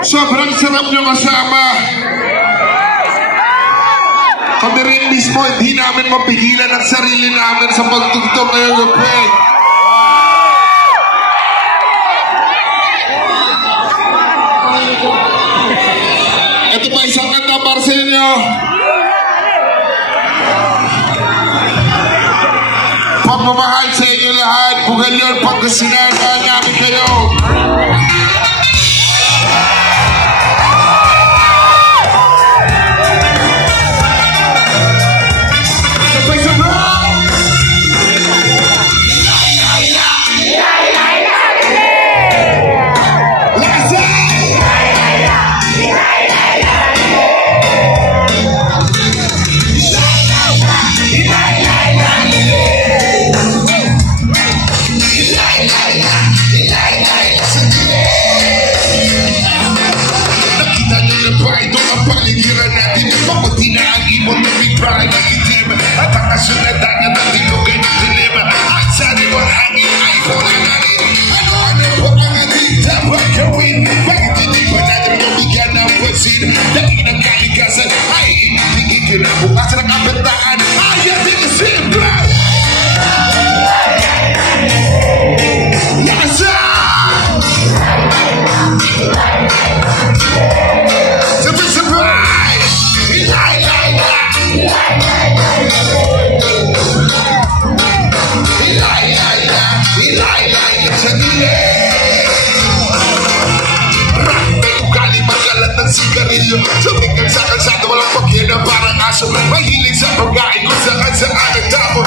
Sobrang sarap nyo kasama. Kami rin mismo, hindi namin mapigilan ang sarili namin sa pagtugtog ngayong gabi. Ito pa isang kanta para sa inyo. Pagmamahal sa inyo lahat, bugal yun Pangasinan, namin kayo. At ang kasunatan na natinugay ng dilim at sa liwang hangin ay kulang natin. Ano po ang ating dapat gawin? Bakit hindi pa natin mabigyan ng pansin? Dahil ang kalikasan ay initingin kinabukasan ng kabataan ay ating simple. Lasa! Surprise! Sigarilyo, sumikat sa kalsada, walang pakina parang aso. Mahilig sa pagkain kung saan ang tamo.